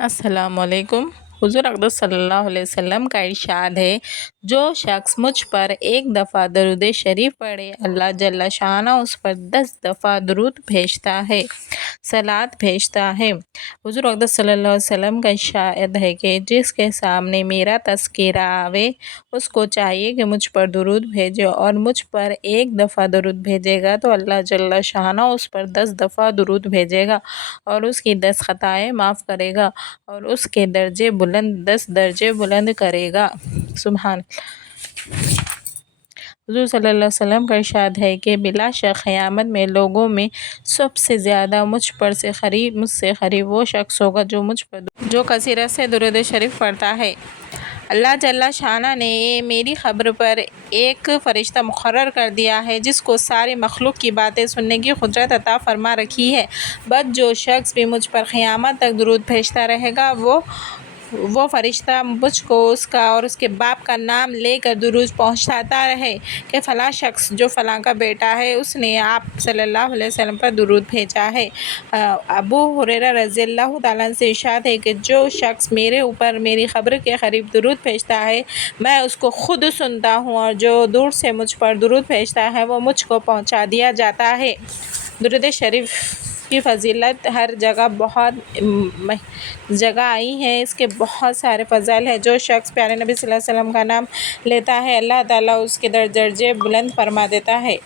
السلام علیکم۔ حضور اقدس صلی اللہ علیہ وسلم کا ارشاد ہے، جو شخص مجھ پر ایک دفعہ درود شریف پڑھے، اللہ جل شانہ اس پر 10 دفعہ درود بھیجتا ہے، صلوات بھیجتا ہے۔ حضور اقدس صلی اللہ علیہ وسلم کا ارشاد ہے کہ جس کے سامنے میرا تذکرہ آوے، اس کو چاہیے کہ مجھ پر درود بھیجے، اور مجھ پر ایک دفعہ درود بھیجے گا تو اللہ جل شانہ اس پر 10 دفعہ درود بھیجے گا اور اس کی 10 خطائیں معاف کرے گا اور اس کے درجے بلند 10 درجے بلند کرے گا۔ سبحان اللہ۔ حضور صلی اللہ علیہ وسلم کا ارشاد ہے کہ بلا شک قیامت میں لوگوں میں سب سے زیادہ مجھ سے قریب وہ شخص ہوگا جو کثرت سے درود شریف پڑھتا ہے۔ اللہ جل شانہ نے میری خبر پر ایک فرشتہ مقرر کر دیا ہے جس کو ساری مخلوق کی باتیں سننے کی قدرت عطا فرما رکھی ہے۔ بس جو شخص بھی مجھ پر قیامت تک درود بھیجتا رہے گا، وہ فرشتہ مجھ کو اس کا اور اس کے باپ کا نام لے کر درود پہنچاتا رہے کہ فلاں شخص جو فلاں کا بیٹا ہے، اس نے آپ صلی اللہ علیہ وسلم پر درود بھیجا ہے۔ ابو ہریرہ رضی اللہ تعالیٰ عنہ سے ارشاد ہے کہ جو شخص میرے اوپر میری خبر کے قریب درود بھیجتا ہے، میں اس کو خود سنتا ہوں، اور جو دور سے مجھ پر درود بھیجتا ہے وہ مجھ کو پہنچا دیا جاتا ہے۔ درود شریف کی فضیلت ہر جگہ بہت جگہ آئی ہے، اس کے بہت سارے فضائل ہیں۔ جو شخص پیارے نبی صلی اللہ علیہ وسلم کا نام لیتا ہے، اللہ تعالیٰ اس کے درجے بلند فرما دیتا ہے۔